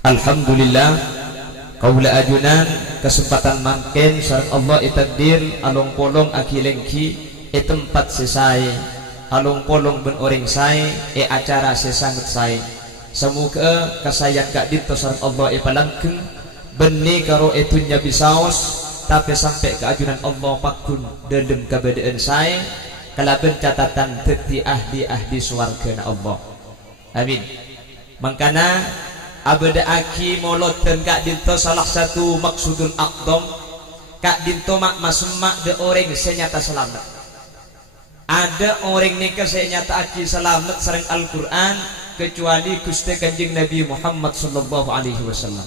Alhamdulillah kaula ajunan kesempatan mangken sareng Allah itakdir alung polong akilengki tempat sesai alung polong ben orang sai acara sesanget sai semoga kasayan kak dito sareng Allah palangkeun benih karo etunya bisaos tapi sampai ke ajunan Allah pakun dalam keadaan saya kalaben catatan teti ahli swarga Allah amin. Mangkana abada aki moloten kak dinto salah satu maksudul aqdam kak dinto mak masemak de orang senyata selamat. Ada orang nikah senyata aki selamat sareng Al-Quran kecuali Gusti Kanjeng Nabi Muhammad sallallahu alaihi wasallam.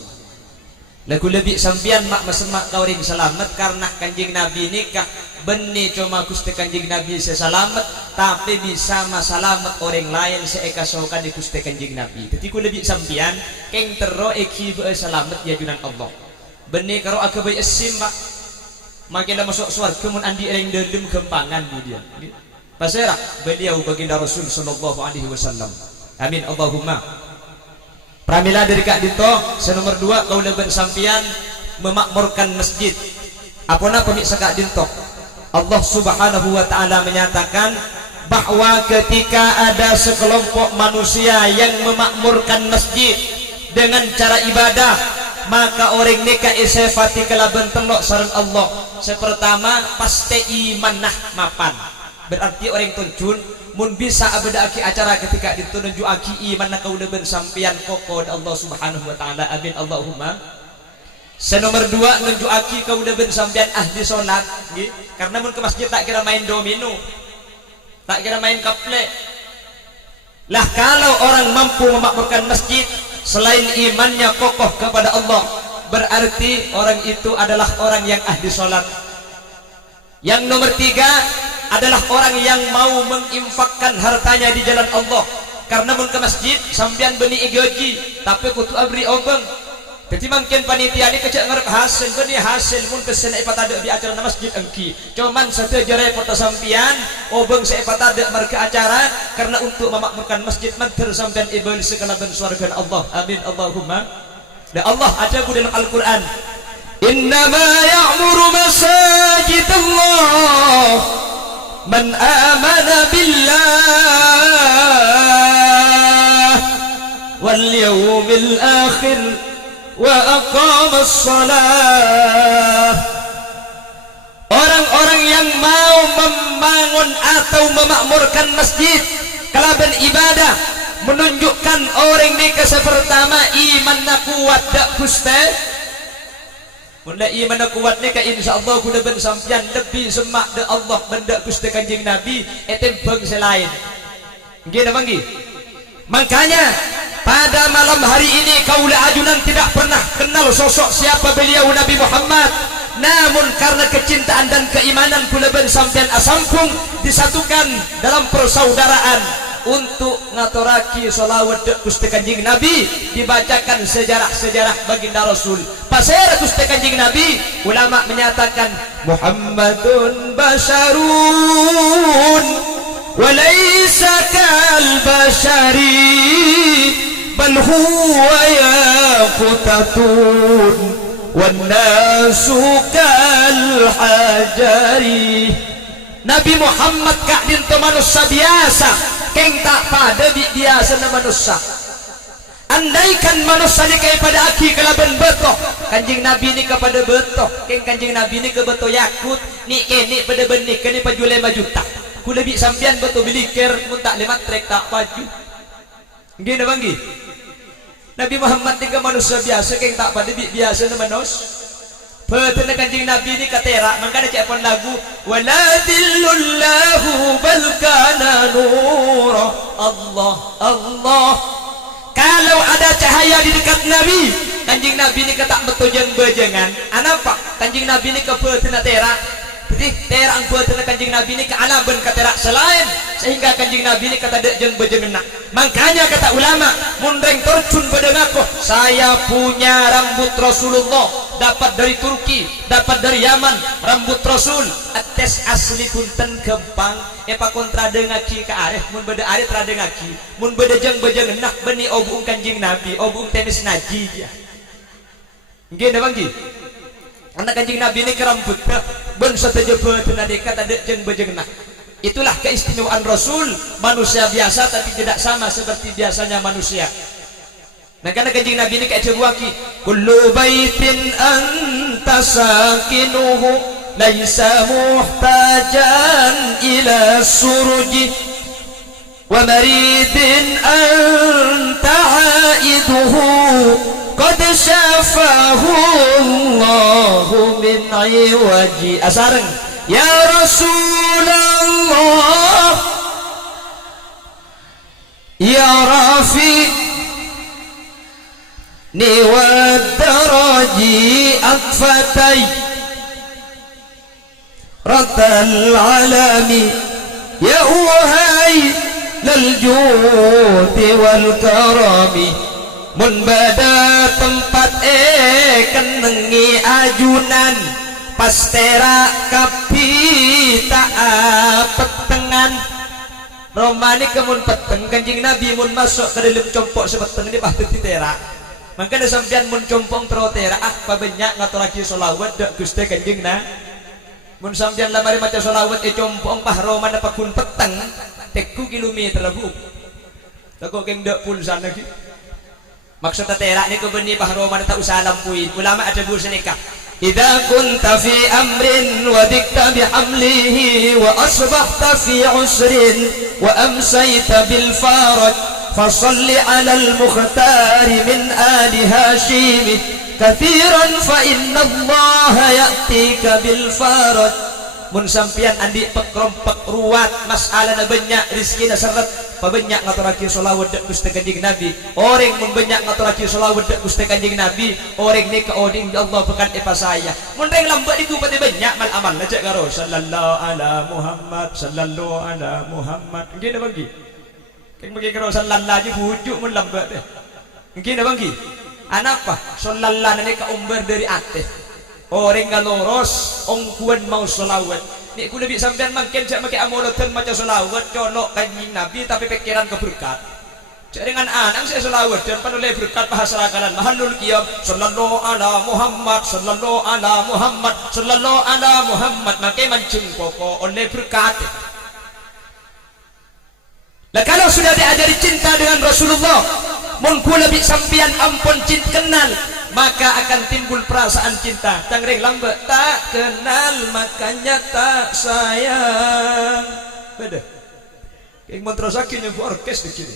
Lagu lebih sampian mak masemak ka orang selamat karena Kanjeng Nabi nikah benih cuma Gusti Kanjeng Nabi sesalamat tapi bisa masalamat orang lain seekasokan di Gusti Kanjeng Nabi. Jadi ku lebih sampian keng tero eki be selamat ya junan Allah. Benih karo aga bae esim pak. Makin masuk surga mun andi ring delem gempangan kemudian. Pasera beliau baginda Rasul sallallahu alaihi wasallam. Amin Allahumma. Pramila dari kak dito senomor 2 kau leben sampian memakmurkan masjid. Apona pemiksa kak dito Allah subhanahu wa ta'ala menyatakan bahwa ketika ada sekelompok manusia yang memakmurkan masjid dengan cara ibadah maka orang nikah isefati kelaban telok sareng Allah sepertama pasti iman nah mapan berarti orang tunjun mun bisa abada aki acara ketika ditunjuk aki iman nah kau leben sampian koko Allah subhanahu wa ta'ala amin Allahumma. Senomor 2 nunjuk aki kau udah ben sampean ahli sholat karena mun ke masjid tak kira main domino tak kira main kaple lah. Kalau orang mampu memakmurkan masjid selain imannya kokoh kepada Allah berarti orang itu adalah orang yang ahli sholat. Yang nomor 3 adalah orang yang mau menginfakkan hartanya di jalan Allah karena mun ke masjid sampean beni igoji tapi kutu abri obeng. Jadi mungkin panitia ini kecek ngarep hasil benih hasil mun kesen ipat ada di acara masjid engki cuman satu jere foto sampian obeng seipat ada marga acara karena untuk memakmurkan masjid mantir sampean ibal segala ben surga Allah amin Allahumma. Dan Allah ada dalam Al-Quran innama ya'muru masajid Allah man amana billah wal yawmil akhir wa aqamas shalah. Orang-orang yang mau membangun atau memakmurkan masjid kalaban ibadah menunjukkan orang nikah sepertama iman na kuat dak Gusti. Benda iman na kuat nikah insyaallah kuda ben sampeyan lebih semak de Allah benda Gusti Kanjeng Nabi etem bang selain. Nggih napa nggih? Makanya pada malam hari ini kaula ajunan tidak pernah kenal sosok siapa beliau Nabi Muhammad, namun karena kecintaan dan keimanan kula ben sampean asampung disatukan dalam persaudaraan untuk ngaturaki sholawat Gusti Kanjeng Nabi dibacakan sejarah-sejarah baginda Rasul pasir Gusti Kanjeng Nabi. Ulama menyatakan Muhammadun basyarun walaysa kal basyari bal huwa yaqutatun wan nasu kal hajari. Nabi Muhammad kak dinto manusia biasa keng tak pada biasa na manusia. Andaikan manusia ni kaya pada aki kalaban betoh Kanjeng Nabi ni kepada betoh keng Kanjeng Nabi ni ke betoh yakut ni keni pada benih keni pajulai majuta ku lebih sampian betul beli ker pun tak lewat trek tak baju gini banggi. Nabi Muhammad ni ke manusia biasa keng tak pada biasa na manusia betul na Kanjeng Nabi ni katera makanya cek pun lagu waladillullahu balkana nurah Allah Allah. Kalau ada cahaya di dekat Nabi Kanjeng Nabi ni ketak betul jeng-bejengan anapa Kanjeng Nabi ni ke betul na tera jadi terang buat Kanjeng Nabi ini ke alaban kata selain sehingga Kanjeng Nabi ini kata dek jeng bejeng nak. Makanya kata ulama mundeng tercun bedengakoh saya punya rambut Rasulullah, dapat dari Turki, dapat dari Yaman, rambut Rasul ates asli punten gempang epa kontra dengaki ke areh mun beda areh tra dengaki mun beda jeng bejeng nak beni obung kanjing Nabi obung tenis naji dia nggih na banggi anak kanjing Nabi ini ke rambutnya ben sateje beuteuh dekat ada jeng bejeng nak. Itulah keistimewaan Rasul, manusia biasa tapi tidak sama seperti biasanya manusia. Nah karena kanjing Nabi ini kayak jawaki kullu baitin anta sakinuhu laisa muhtajan ila suruji wa maridin anta aiduhu qad syafahu Allahu min iwaji asareng ya Rasulullah ya Rafi ni wadaraji akfatai ratal alami ya uhai lal judi wal karami mun bada tempat kenengi ajunan pastera kapita petengan romani kemun peteng kanjing Nabi mun masuk ke dalam compok sepeteng ini pasti titera. Maka sampean mun compong trotera pabenyak ngaturake selawat dak Gusti kanjing na mun sampean lamari maca selawat compong pahroman apa kun peteng teku kilometer bu tak keng dak pulsan lagi maksud tera niku beni pahroman tak usah lampuin ulama ada bu senika idza kunta fi amrin wa dikta bihamlihi wa asbahta fi usrin wa amsayta bil faraj فصل على المختار من آل هاشم كثيرا فإن الله يأتيك بالفرج mun sampian andi pekrompek ruwat masalah na banyak rizki na seret pabanyak ngaturake selawat dak Gusti kanjing Nabi orang mun banyak ngaturake selawat dak Gusti kanjing Nabi orang ni ka oding ya Allah bekan epa saya mun reng lambat iku pati banyak mal amal najak karo sallallahu ala Muhammad sallallahu ala Muhammad nggih na banggi keng bagi karo sallallahu aja bujuk mun lambat deh nggih na banggi anak apa sallallahu ni ka umbar dari atas orang ngaloros ongkuan mau selawat ni ku lebih sampean mangken cak make amoloten maca selawat colok kanjing Nabi tapi pikiran keberkat cak dengan anang saya selawat dan panulai berkat bahasarakalan mahalul qiyam sallallahu ala Muhammad sallallahu ala Muhammad sallallahu ala Muhammad make mancing pokok oleh berkat. Lah kalau sudah diajari cinta dengan Rasulullah mun ku lebih sampean ampun cinta kenal maka akan timbul perasaan cinta tangreng lambat tak kenal makanya tak sayang beda yang menterusake nyebu orkes di sini.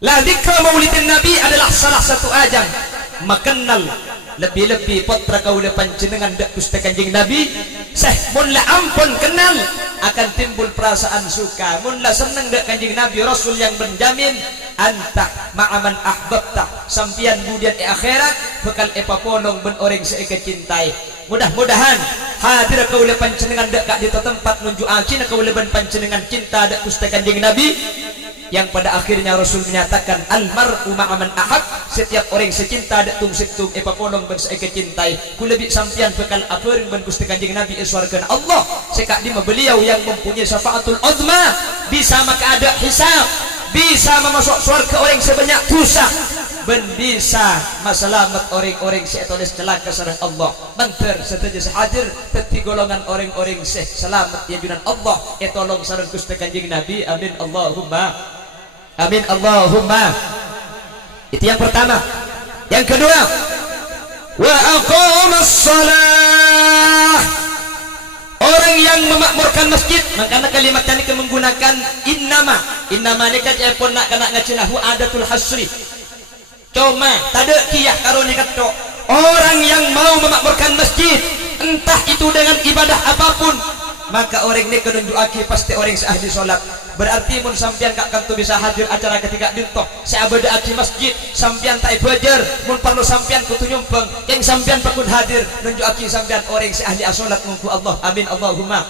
La dzikra maulidin Nabi adalah salah satu ajang makenal lebih-lebih potra kaula panjenengan dak Gusti kanjing Nabi seh mun la ampun kenal akan timbul perasaan suka mun la seneng dak kanjing Nabi Rasul yang menjamin anta ma'aman ahbabta sampian budian akhirat bekal epa polong ben orang seike cintai. Mudah-mudahan hadir kaula panjenengan dak ka di tempat nunjuakeun kaula ben panjenengan cinta dak Gusti kanjing Nabi yang pada akhirnya Rasul menyatakan almar'u ma'aman ahab setiap orang secinta dak tungsik-tung epa polong ben seike cintai ku lebih sampian bekal apeung ben Gusti kanjing Nabi iswarkeun Allah sekak di beliau yang mempunyai syafaatul uzma bisa maka ada hisab bisa memasuk surga orang sebanyak dosa ben bisa masalamat orang-orang seetoles celaka sareng Allah manter setuju sehadir teti golongan orang-orang seh selamat ya junan Allah etolong sareng Gusti kanjing Nabi amin Allahumma amin Allahumma. Itu yang pertama. Yang kedua wa aqamas shalah orang yang memakmurkan masjid makanya kalimat ini menggunakan innama ini kan epon nak kena ngacelahu adatul hasri cuma tade kiyah karo ni kato orang yang mau memakmurkan masjid entah itu dengan ibadah apapun maka orang ini kenunjukake pasti orang seahli solat berarti mun sampian kak kantu bisa hadir acara ketika dintoh seabada aki masjid sampian tak bajar mun perlu sampian kutu nyumpeng yang sampian pakun hadir nunjukake sampian orang seahli solat mungku Allah amin Allahumma.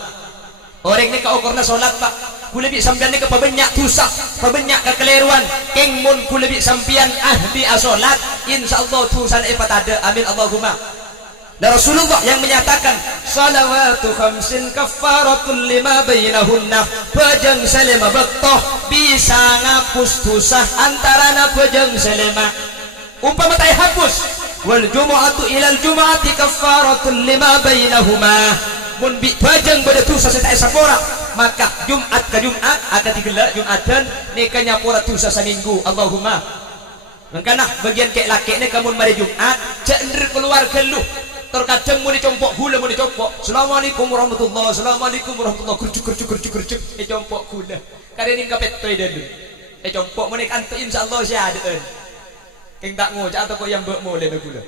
Orang ini kaukurna solat pak kula bi sampean ni kepabanyak dosa pabanyak kekeliruan keng mun kula bi sampean ahli salat insyaallah dosa patada amin Allahumma. Dan Rasulullah yang menyatakan salawatu khamsin kaffaratul lima bainahunna, pejeng selema bektoh bisa ngapus dosa antarana pejeng selema. Umpama tay hapus wal jumu'atu ilal jumu'ati kaffaratul lima bainahuma, mun bi pejeng beda dosa setai sapora maka Jumat ke Jumat akan digelar Jumatan nika nyapura dosa saminggu Allahumma. Mangkana bagian kek laki ni kamu mari Jumat cender keluar geluh terkadang mau dicompok gula mau dicompok assalamualaikum warahmatullahi assalamualaikum warahmatullahi kercuk compok gula kada ning kapet toy dulu compok mau kanto insyaallah syahadaen keng tak ngocak atau kok yang mbok mole gula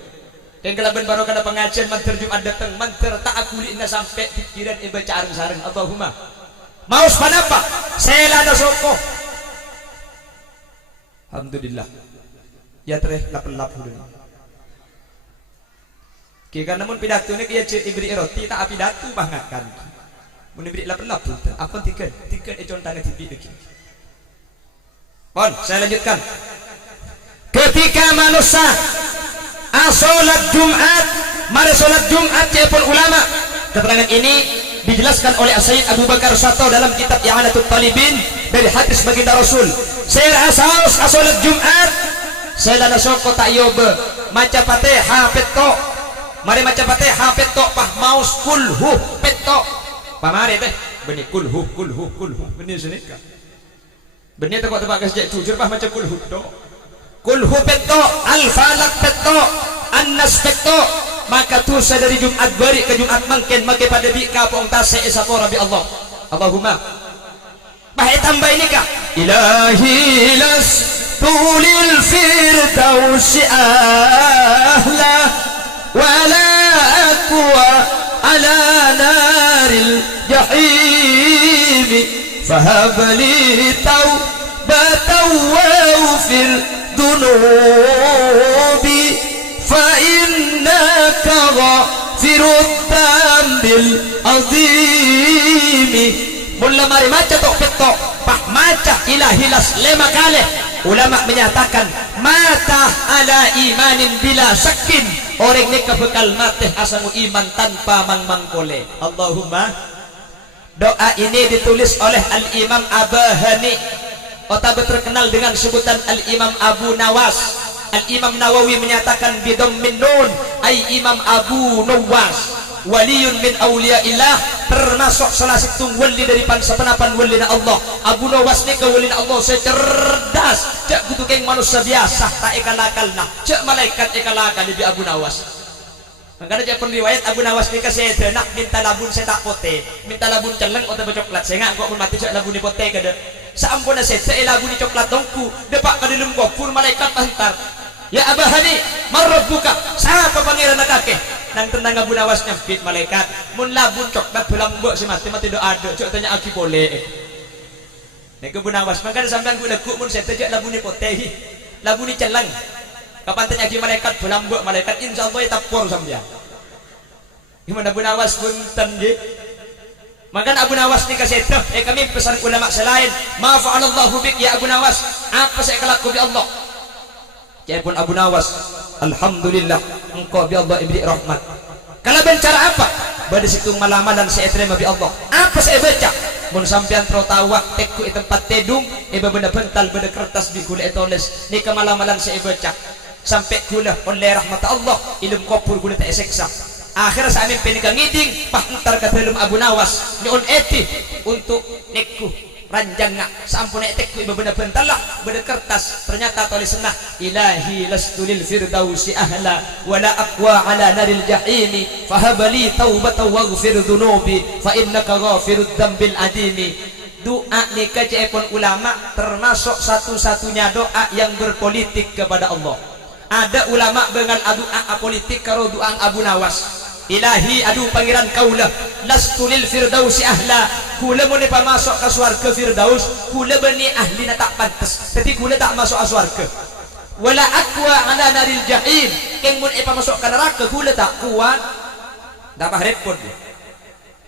keng kelaban baru kada pengajian manter Jumat datang manter tak akulina sampai pikiran baca areng-sareng Allahumma maus panapa selana soko alhamdulillah ya treh lap-lap dulu. Kira namun pidato ni kaya ibri roti tak pidato banget kan. Mun ibri lap-lap tu. Apa tiket econ tanah tipi lagi. Pon, saya lanjutkan. Ketika manusia salat Jumat, mari salat Jumat cepon ulama. Keterangan ini dijelaskan oleh Sayyid Abu Bakar Sato dalam kitab I'anatul Talibin dari hadis baginda Rasul. Saya asaus salat Jumat, saya nasoko tak yobe maca Fatihah petok. Mari maca Fatihah petok pah maus kulhu petok. Pamare teh benih kulhu benih senika. Benih tebak-tebak kasih jujur pah maca kulhu tok. Kulhu petok, al-falaq petok, an-nas petok. Maka dosa dari Jumat bari ke Jumat mangken make pada bi kapong tase sapora bi Allah. Allahumma. Bahe tambah ini kah? Ilahi las tulil firdausi ahla ولا أقوى على نار الجحيم فهب لي توبة واغفر ذنوبي فإنك غافر الذنب العظيم. Mula mari maca tok petok pah maca ilahilas lema kali. Ulama menyatakan mata ala imanin bila syakin, orang ni kebekal mati asangu iman tanpa mangkole. Allahumma. Doa ini ditulis oleh Al-Imam Abahani atau terkenal dengan sebutan Al-Imam Abu Nawas. Al-Imam Nawawi menyatakan bidhammin nun ay Imam Abu Nawas waliyun min awliyaillah, termasuk salah satu wali dari sepenapan walina Allah. Abu Nawas ni kawalina Allah secerdas cak kutu keng manusia biasa tak ekal-akal nah cak malaikat ekal-akal di Abu Nawas. Makanya cak riwayat Abu Nawas ni saya nak minta labun saya tak pote, minta labun celeng atau coklat saya ngak kok mati cak labun di pote kada saampun saya labun di coklat dongku depak ka dalam kopur malaikat hantar ya Abahani marabbuka siapa pangeran kakek nang tenang Abu Nawas nyempit malaikat mun labun coklat belang mbok si mati do ada cok tanya aki boleh nek Abu Nawas maka sampean ku lekuk mun saya tejak labun ni potehi labun ni celeng kapan tanya aki malaikat belang mbok malaikat insyaallah tapor sampean gimana Abu Nawas punten nggih. Maka Abu Nawas ni kasih kami pesan ulama selain ma fa'alallahu bik ya Abu Nawas, apa saya kelaku bi Allah. Pun Abu Nawas, alhamdulillah engkau bi Allah ibri rahmat. Kalau bencara apa? Pada situ malamalan saya terima bi Allah. Apa saya baca? Mun sampean tro tawa tekku di tempat tedung, benda bental benda kertas di kula tulis. Ni kemalamalan saya baca. Sampai kula oleh rahmat Allah ilmu kopur kula tak seksa. Akhir saya mimpi ngiding pak entar ke dalam Abu Nawas nyon eti untuk nekku ranjang ngak sampun tekku ibu benda bentalah benda kertas ternyata tulisna ilahi lastu lil firdausi ahla wala aqwa ala naril jahimi fahabali taubatan waghfir dhunubi fa innaka ghafirud dzambil adimi. Doa nikah pun ulama termasuk satu-satunya doa yang berpolitik kepada Allah. Ada ulama dengan doa apolitik karo doa Abu Nawas. Ilahi adu pangeran kaulah lastu lil firdausi ahla, kula mun masuk ke swarga firdaus kula bani ahli na tak pantes jadi kula tak masuk ke swarga. Wala aqwa ala naril jahim, keng mun masuk ke neraka kula tak kuat dapat repot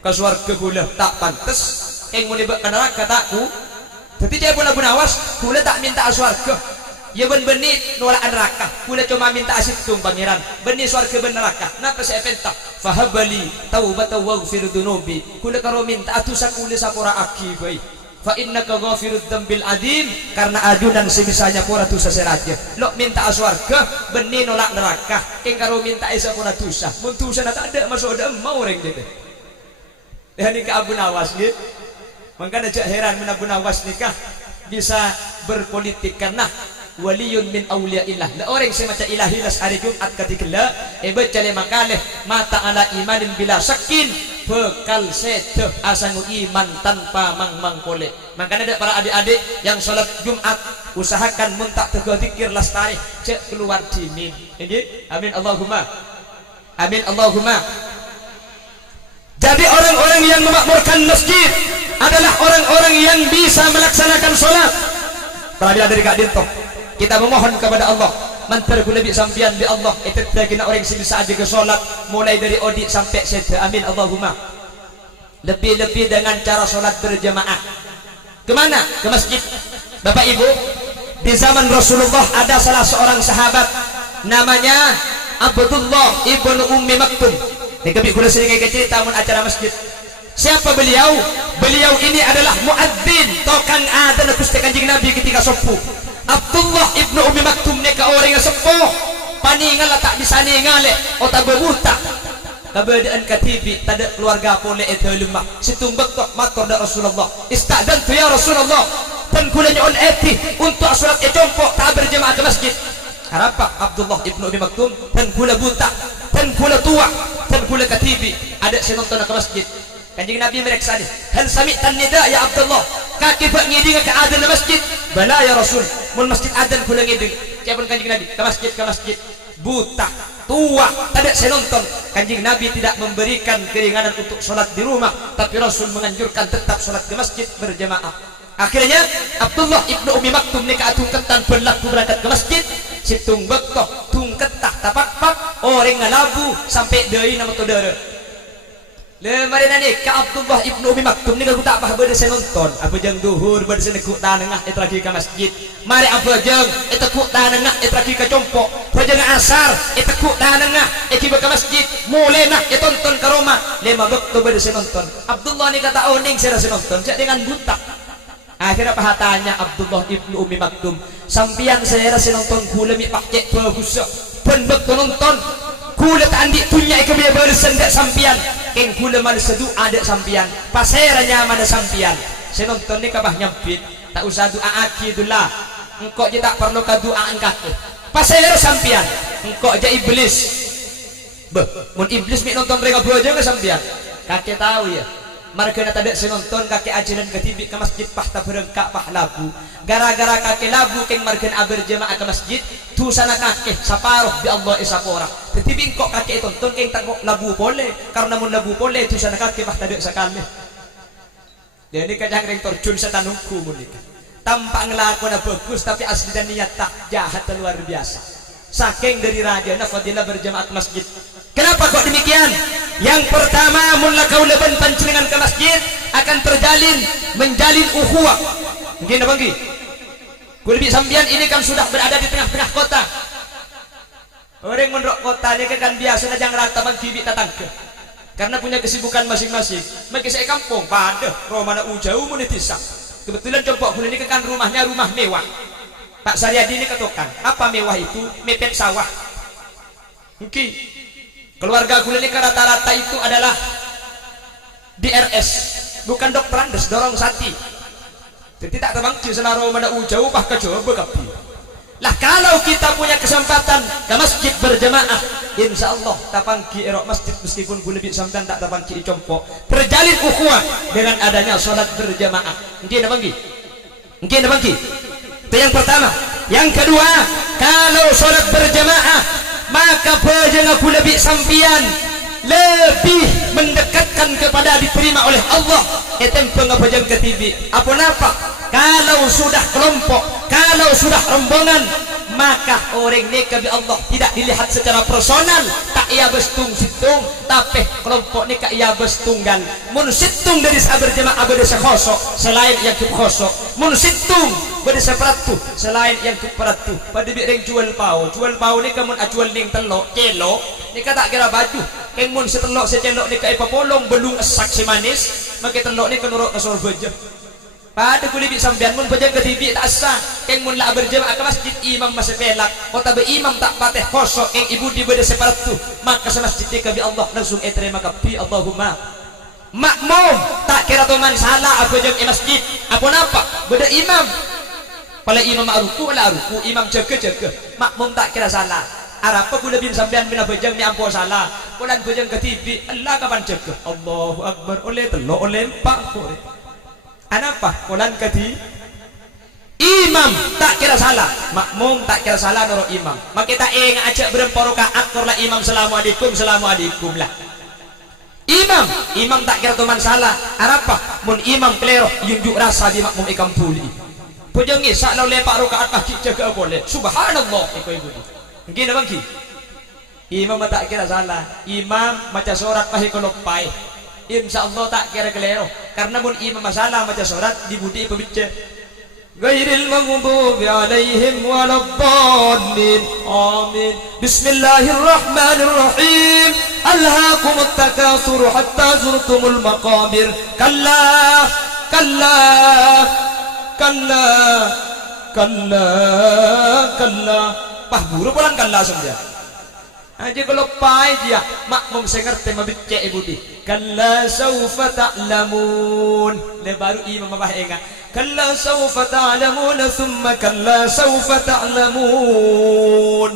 ke swarga kula tak pantes eng mun ibak neraka takku tapi dia pun Abu Nawas kula tak minta swarga ya ben-beni nolak neraka kula cuma minta asitung pangeran beni swarga ben neraka napa saya penta fahabali taubatan waghfir dunubi kula karo minta atusa kula sapora aki bae fa innaka ghafirud dzambil adim karena adunan semisanya pura dosa seraja lo minta swarga beni nolak neraka keng karo minta isa pura dosa mun dosa tak ada masuk ada mau reng deh ya nikah Abu Nawas gitu makanya jak heran mun Abu Nawas nikah bisa berpolitik karena waliyun min awliyaillah la orang semacam ilahi las hari Jumat ketika baca lima kali mata ala imanin bila sakin bekal setuh asanu iman tanpa mang boleh makanya ada para adik-adik yang sholat Jumat usahakan muntak teguh zikir lastari cek keluar dimin ini amin Allahumma jadi orang-orang yang memakmurkan masjid adalah orang-orang yang bisa melaksanakan sholat perabila dari Kak Dinto kita memohon kepada Allah mantar gula bi sampian bi Allah itu kena orang sini saja ke sholat mulai dari odi sampai sete amin Allahumma lebih-lebih dengan cara sholat berjamaah kemana? Ke masjid Bapak Ibu di zaman Rasulullah ada salah seorang sahabat namanya Abdullah ibnu Ummi Maktum ini kami kuda sering cerita mun acara masjid siapa beliau? Beliau ini adalah muadzin tokang adzan Gusti Kanjeng Nabi ketika subuh Abdullah ibnu Ummi Maktum neka orang yang sepuh paningal tak bisa ningal otak berbuta keberadaan katibi tak ada keluarga boleh itu lemah situmbek tok matur da Rasulullah istadantu ya Rasulullah dan kulanya on eti untuk sholat compok tak berjemaah ke masjid harapa Abdullah ibnu Ummi Maktum dan kula buta dan kula tua dan kula katibi ada senonton ke masjid Kanjeng Nabi mereka ni hal sami'tan nida ya Abdullah kaki bak ngiding ke adzan masjid bala ya Rasul mun masjid adzan kula ngiding siapa Kanjeng Nabi ke masjid buta tua tidak senonton Kanjeng Nabi tidak memberikan keringanan untuk sholat di rumah tapi Rasul menganjurkan tetap sholat di masjid berjamaah akhirnya Abdullah ibnu Ummi Maktum ni keatung ketan berlaku berangkat ke masjid situng bektoh tung ketah tapak orang ngalabu sampai deui nama todere lemari nani ke Abdullah ibnu Ummi Maktum ni aku tak apa berde nonton apa jang duhur berde senekuk tanengah itu lagi ke masjid mari apa jang itu kuk tanengah itu lagi ke compok pajang asar itu kuk tanengah itu ke masjid mulai nak itu tonton ke rumah lema bekto berde nonton Abdullah ni kata oning saya rasa nonton cak dengan buta akhirnya pahatanya Abdullah ibnu Ummi Maktum sampian saya rasa nonton kula mi pakai bagus pun bekto nonton kula tak andik tunya ke biar bersen dek sampian keng kula mana sedu ada sampian paseranya mana sampian saya nonton ni kabah nyampit tak usah doa akidullah engkau je tak perlu ka doa engkau paser sampian engkau je iblis beh mun iblis mi nonton mereka bro aja ke sampian kakek tahu ya marga na tadak sinonton kakek ajalan ketibi ke masjid pahta berengkak pah labu gara-gara kakek labu keng marga na berjemaah ke masjid tu sana kakek saparoh bi Allah isapora ketibi kok kakek tonton keng tangkok labu boleh karena mun labu boleh tu sana kakek pah tadak sakali jadi kajang ring terjun setan hukum menika tampak ngelakuan bagus tapi asli dan niat tak jahat luar biasa saking dari raja na fadilah berjemaah ke masjid. Kenapa kok demikian? Yang pertama, mula kau leban pancingan ke masjid akan menjalin ukhuwah. Mungkin apa lagi? Kulbi sambian ini kan sudah berada di tengah-tengah kota. Orang menurut kota ini kan biasa najang rata bangkibi tatangke. Karena punya kesibukan masing-masing. Mereka saya kampung pada romana ujau monetisak. Kebetulan coba ini kan rumahnya rumah mewah. Pak Saryadi ini ketokan. Apa mewah itu? Mepet sawah. Mungkin keluarga kulit ini rata-rata itu adalah DRS, bukan dokter Andes, dorong sati. Jadi tak terbangki senaro mana ujau bah kecoba kapi. Lah kalau kita punya kesempatan ke masjid berjamaah, insya Allah tapangki erok masjid meskipun kulit sampai tak tapangki compok, terjalin ukhuwah dengan adanya sholat berjamaah. Mungkin apa lagi? Mungkin apa lagi? Itu yang pertama. Yang kedua, kalau sholat berjamaah maka pejang aku lebih sampian lebih mendekatkan kepada diterima oleh Allah etem pengapajang ke TV apa napa kalau sudah kelompok kalau sudah rombongan maka orang ni kebi Allah tidak dilihat secara personal, tak ia bestung situng, tapi kelompok ni kak ia bestunggal. Mun situng dari sabar jemaah abadi sekhosok selain yang kekosok, mun situng bade seperatu selain yang keperatu. Pada bireng jual pau ni kamun ajual ning telok celok ni kata kira baju keng mun setelok secelok ni kai papolong belung esak si manis make telok ni kenuruk ke surga je. Pada kulibi sampean mun pejang ketibi tak sah keng mun la berjemaah ke masjid imam masih pelak kota be imam tak pateh kosok keng ibu di bade seperatu maka semasjid ke bi Allah langsung terima kapi Allahumma makmum tak kira teman salah apa jeng masjid apa napa bade imam pada imam ruku ala ruku imam jaga makmum tak kira salah arapa kula bin sampean bin bejang ni ampo salah kulan bejang ketibi Allah kapan jaga Allahu akbar oleh telok oleh empat kore anapa kulan keti imam tak kira salah makmum tak kira salah nurut imam maka kita ajak berempat rakaat korla imam assalamualaikum lah imam tak kira teman salah arapa mun imam kelero yunjuk rasa di makmum ikam puli pujang isak lau lepak rakaat kaki jaga boleh subhanallah ibu mungkin abang ki imam tak kira salah imam maca surat pahi kelopai insyaallah tak kira kelero karena mun imam masalah maca surat dibudi pembicara ghairil maghdubi alaihim waladdallin amin bismillahirrahmanirrahim alhaakumut takatsur hatta zurtumul maqabir kalla pah buru pulang kalla saja aja kalau pai dia makmum saya ngerti mabicce ibu di kalla saufa ta'lamun le baru imam mabah enga kalla saufa ta'lamun thumma kalla saufa ta'lamun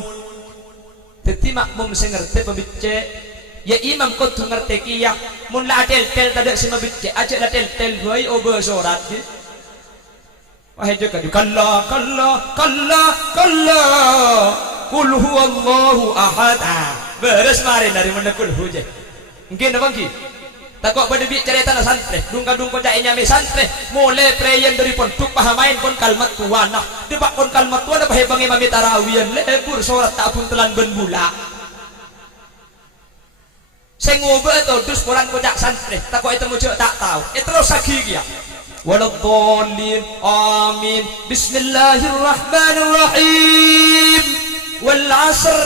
teti makmum saya ngerti mabicce ya imam kau tu ngerti kia mun la tel tadak si mabicce aja la tel hoi ober surat wahai jaga di kalla kul huwallahu ahad beres marin dari mana kul huje mungkin abang ki takut pada bi cerita na santre dung ko jai nyame santre mulai prayen dari pondok pahamain kon kalmat tuana debak kon kalmat tuana pahe bangi mami tarawiyan lebur sorat tak pun telan ben bula sing ngobe to dus polan ko jak santre takut itu mujo tak tahu terus sagi kia waladdallin amin bismillahirrahmanirrahim wal asr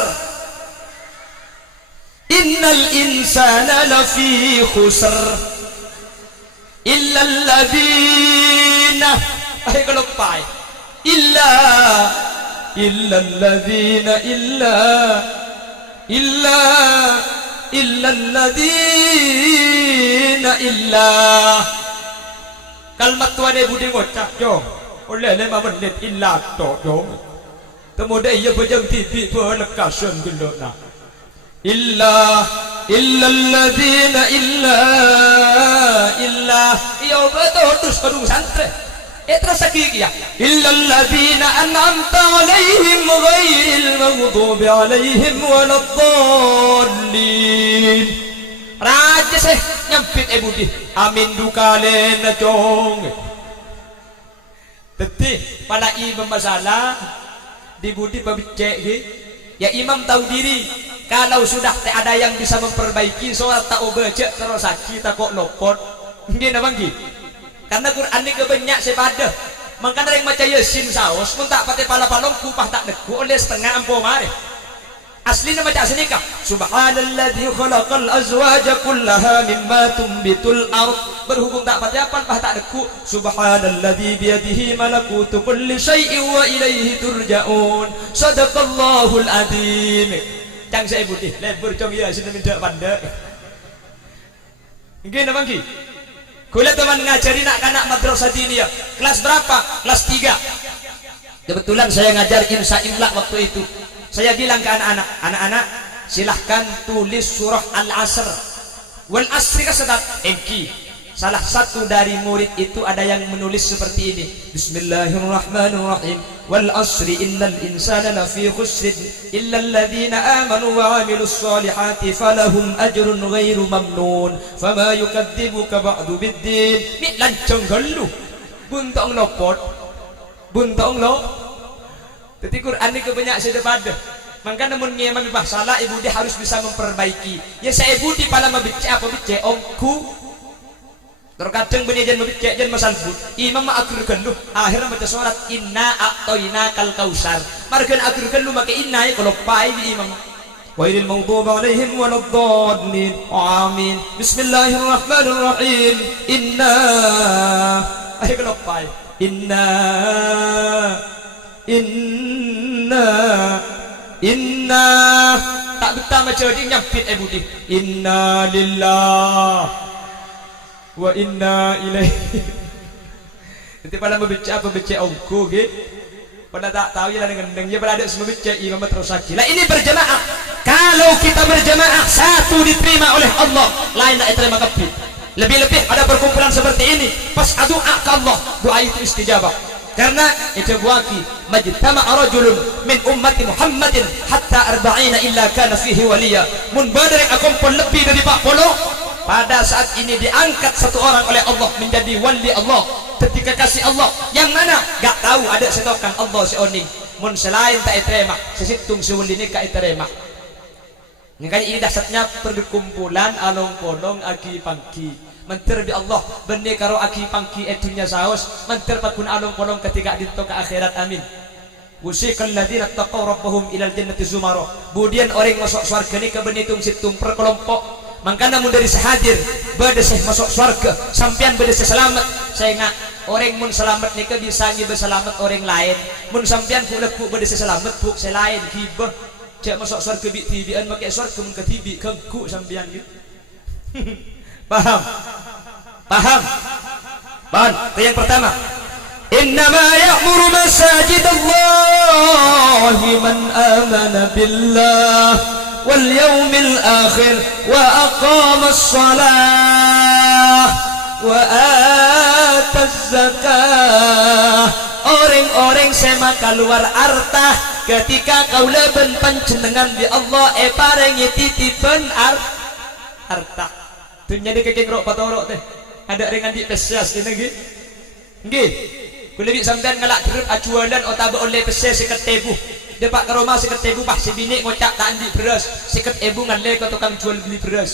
innal insana lafi khusr illa alladhina ay kalau pai illa alladhina kalmat tuane budi ngocak jo oleh le 5 menit illa to jo kemudian ia bejang TV berlekasan dulu nah illa alladzina illa ia betul terus kadung santre terus lagi ya illa alladzina an'amta alaihim ghairil maghdubi alaihim waladdallin raja seh nyampit budi amin dukale na cong teti pada imam masalah di budi pabicek ya imam tahu diri kalau sudah ada yang bisa memperbaiki sholat tak baca terus sakit tak kok lopot mungkin abang ki karena Quran ini kebanyak sepada maka ada yang baca yasin saus pun tak pakai pala palong kupah tak deku oleh setengah ampo mari aslinya baca senikah subhanalladzi khalaqal azwaja kullaha mimma tumbitul ard berhubung tak pakai apa pah tak deku subhanalladzi biyadihi malakutu kulli syai'in wa ilaihi turja'un sadaqallahul adzim cang saya putih lebur cong ya sini minta pandai mungkin abang ki kuliah teman ngajari nak anak madrasah diniyah kelas berapa kelas 3 kebetulan saya ngajar insya imla waktu itu saya bilang ke anak-anak silahkan tulis surah Al-Asr wal asri kasadat engki salah satu dari murid itu ada yang menulis seperti ini bismillahirrahmanirrahim wal asri innal insana lafi khusr illa alladhina amanu wa amilus solihati falahum ajrun ghairu mamnun fama yukadzibuka ba'du biddin mi lancong galu buntong lopot buntong lo Jadi Quran ini kebanyak saya pada. Maka namun ngema mibah salah ibu dia harus bisa memperbaiki. Ya saya ibu di pala mabicce apa bicce ongku. Terkadang benih jan mabicce jan masalbut. Imam akhirkan lu akhirnya baca surat inna a'toina kal kausar. Markan akhirkan lu make inna ya kalau pai di imam. Wailil maghdubi alaihim waladdallin. Amin. Bismillahirrahmanirrahim. Inna ayo kalau pai. Inna tak betul macam dia nyampit budi. Inna lillah wa inna ilaihi. Nanti pada membaca apa baca ongko gitu. Pada tak tahu ya dengan dia berada semua baca imam terus lagi. Lah ini berjamaah. Kalau kita berjamaah satu diterima oleh Allah, lain tak diterima kabeh. Lebih-lebih ada perkumpulan seperti ini pas doa ke Allah, doa itu istijabah. Karena itu buaki majtama'a rajulun min ummati Muhammadin hatta 40 illa kana fihi waliya. Mun badar akumpul lebih dari 40, pada saat ini diangkat satu orang oleh Allah menjadi wali Allah, ketika kasih Allah yang mana gak tahu ada setokan Allah seoning. Mun selain tak diterima, sesitung sewali ini gak diterima. Makanya ini dasarnya perkumpulan along kolong aki pangki. Mentir di Allah benih karo aki pangki etunya saus. Mentir pakun along kolong ketika dinto ke akhirat amin. Wusikal ladina taqaw rabbahum ilal jannati zumara. Budian orang masuk surga ni ke benitung situng perkelompok. Maka namun dari sehadir bedeseh masuk surga sampian bedeseh selamat. Saya ngak orang mun selamat ni ke bisa ngibah selamat orang lain. Mun sampian ku lekuk bedeseh selamat buk selain gibah. Cak masuk surga bi tibian pakai surga mun ketibi kengku sampean gitu. Paham? Paham? Paham? Itu yang pertama. Innama ya'muru masajid Allah man amana billah wal yawmil akhir wa aqama as-salah wa ataz zakah. Orang-orang sema keluar harta ketika kau leben panjenengan di Allah parengi titipan harta. Tunya di kekeng rok patorok teh. Ada dengan di pesias ini nggih. Nggih. Kula bi sampean ngalak derep ajualan otaba oleh pesias 50.000. Depak ke rumah 50.000 bah sebini ngocak tak andi beras. 50.000 ngalle ke tukang jual beli beras.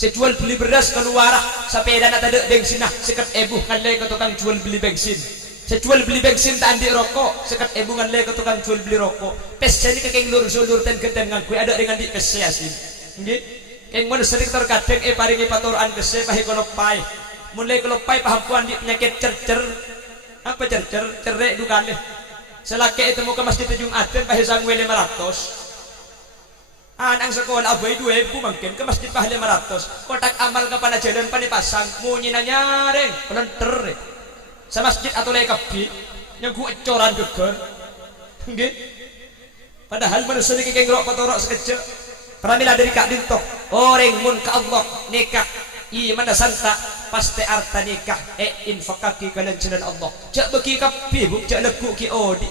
Sejual beli beras keluar sepeda nak ada bensin nah 50.000 ngalle ke tukang jual beli bensin. Sejual beli bensin tak andi rokok 50.000 ngalle ke tukang jual beli rokok. Pesias ini kekeng lur-lur ten geden ngangku ada dengan di pesias ini. Nggih. Keng mun sering terkadang paringi paturan kese pahe kono pai. Mulai kalau pai paham puan di penyakit cercer. Apa cercer? Cerek dukane. Selake itu mau ke masjid Jumatan pahe sang 500. Anak sekolah abai 2.000 mungkin ke masjid pahe 500. Kotak amal ke panajalan panipasang munyi nanyareng pelenter. Sa masjid atau lek kabi yang ku ecoran geger. Nggih. Padahal manusia iki ngrok patorok sekejap. Pramila dari kak dintok orang mun ka Allah nikah mana santa pasti arta nikah infakaki kalian jalan Allah jak bagi kapi buk jak leku ki odi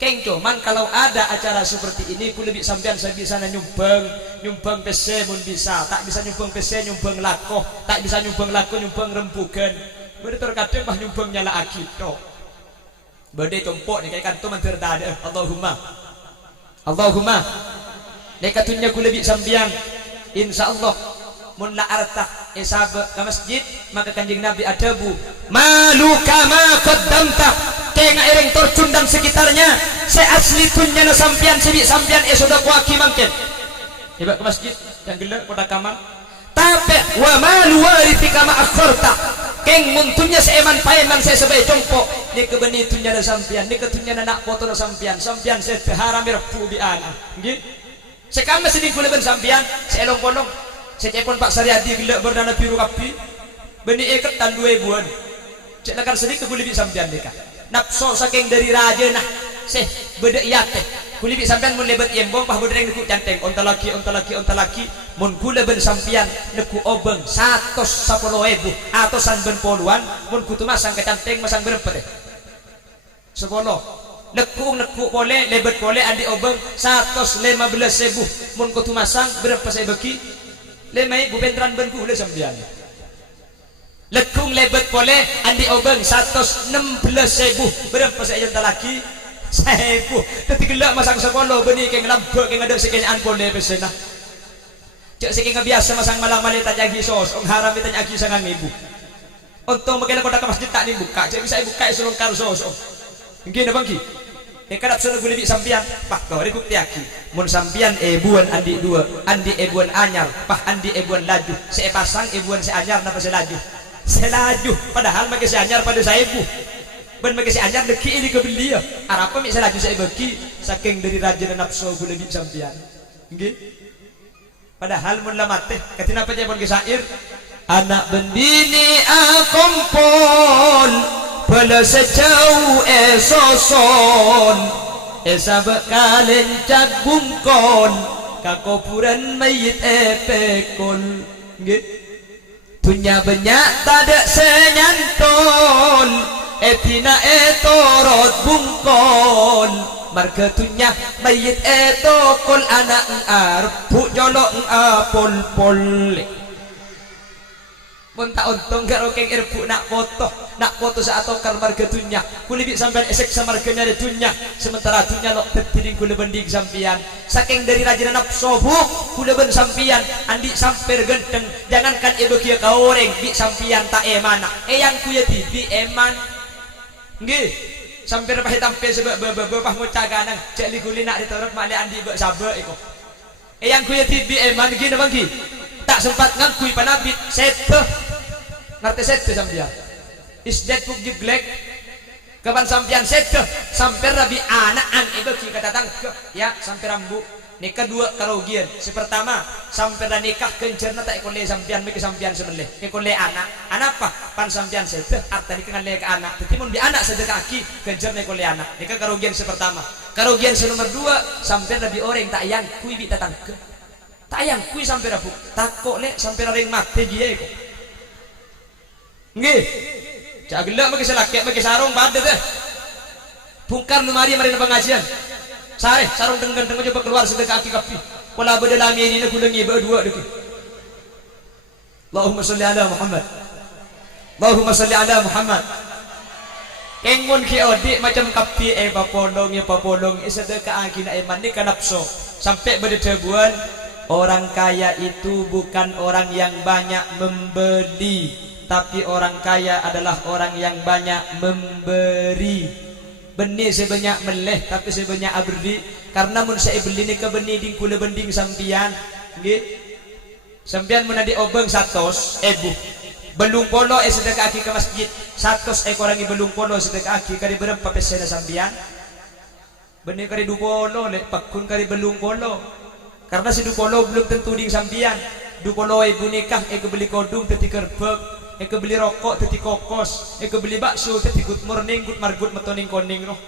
keng cuman kalau ada acara seperti ini ku lebih sampean saya bisa nyumbang PC mun bisa tak bisa nyumbang PC nyumbang lakoh tak bisa nyumbang lakoh nyumbang rembugan bade terkadang mah nyumbang nyala akito bade tompok ni kayak kanto mantir dada Allahumma nekatunya ku lebih sambiang insyaallah mun la artah isab ke masjid maka kanjeng Nabi adabu maluka ma qaddamta kenga ereng torcun dan sekitarnya se asli tunya na sampian sibi sampian sudah kuaki mangken iba ke masjid yang gelek pada kamar tapi wa malu warithika ma akharta keng muntunya seeman paeman saya sebagai congpok ni kebeni tunya na sampian ni ketunya na nak foto na sampian se haram irfu bi ana nggih sekam sedih kula ben sampian seelong kolong secepon Pak Saryadi gila berdana biru kapi beni eket tan 2 bulan cek lakar sedih ke kula bi sampian deka napso saking dari raja nah seh beda iate kula bi sampian mun lebet yembong pah bodreng neku canteng onta laki mun kula ben sampian neku obeng 110.000 atosan ben poluan mun kutu masang kecanteng masang berapa teh 10 nekuk boleh lebet boleh andi obeng 115.000 mun kutu masang berapa saya beki 5.000 bentran ben ku boleh sambian lekung lebet boleh andi obeng 116.000 berapa saya jenta laki 1000 tapi gelak masang sekolah benih keng lambek keng ada sekenyaan boleh pesenah cek seking biasa masang malang malita jagi sos ong haram kita jagi sangan ibu untung bagaimana kota ke masjid tak nih buka cek bisa buka suruh kar sos mungkin apa ki kadap suruh gue lebih sampian pak kau rekuk tiaki mun sampian buan andi dua andi buan anyar pak andi buan laju saya pasang buan saya anyar napa saya laju padahal makai saya anyar pada saya ibu ben makai saya anyar deki ini kebeli ya apa mi saya laju saya bagi saking dari rajin nafsu gue lebih sampian nggih padahal mun lamat teh katina apa jepon ke syair anak bendini akompol pada sejauh esoson sabekalen cagungkon kakopuran mayit pekol nggih tunya banyak tada senyantol etina etorot bungkol marketunya mayit etokol anak arpu jolok apol pol munta untung karo keng irpu nak foto saat okar marketunya kulibik sampean esek sama marganya ada tunya sementara tunya lo tetiring kule bending sampian saking dari rajin nafsu kule ben sampian andi samper genteng jangankan ibu kia kaoreng di sampian tak emana yang kuya tibi eman nggih sampai apa hitam pe sebab bapah mocaganang cek liguli nak ditorot male andi bek sabe iko yang kuya tibi eman gini bangki tak sempat ngakui panabit sete ngerti sete sampian isdet puk jeglek kapan sampian sete sampai rabi anaan itu kata tangke ya sampai rambu nikah dua karogian si pertama sampai dah nikah kencerna tak ikole sampian miki sampian sebeleh ikole anak apa pan sampian sete arta nikah le ke anak tetimun di anak sedekah aki kencerna ikole anak nikah karogian si pertama karogian si nomor dua sampai rabi orang tak yang kui bi tatangke tayang kui sampai rabu takok le sampai ring mate dia iko nggih cak gelak maki selakek maki sarung pada teh bungkar lumari mari pengajian sare sarung denggen coba keluar sedekah kaki kapi pola bedalam ini kulengi berdua deki Allahumma sholli ala Muhammad Allahumma sholli ala Muhammad kengun ki odi macam kapi papolong sedekah kaki na iman ni kanapso sampai berdebuan orang kaya itu bukan orang yang banyak membeli tapi orang kaya adalah orang yang banyak memberi benih sebanyak meleh tapi sebanyak abri karena mun saya beli ni ke benih ding kula bending sampian nggih sampian mun adi obeng 100 belung polo sedekah aki ke masjid 100 korangi belung polo sedekah aki kari berapa pesena sampian benih kari 20 le pakun kari belung polo karena si dupolo belum tentu ding sampian dupolo ibu nikah beli kodung teti kerbek beli rokok teti kokos beli bakso teti good morning good margut metoning koning roh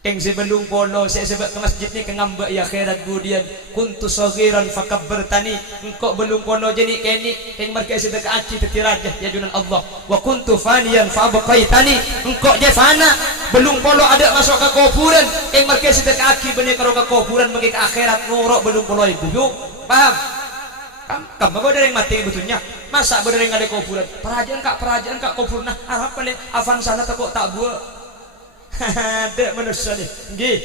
keng sebelum polo saya sebab ke masjid ni kengambak ya khairat gudian kuntu saghiran fakabbartani engkau belum polo jadi keni keng markai sedekah aci teti raja ya junan Allah wa kuntu faniyan fabaqaitani engkau je fana belum polo ada masuk ke kuburan keng markai sedekah aci benih karo ke kuburan bagi ke akhirat ngorok belum polo ibu yuk paham kamu ada yang mati betulnya masa ada yang ada kuburan perajaan kak kuburan nah harap paling afan sana takut tak buat ada manusia ni nggih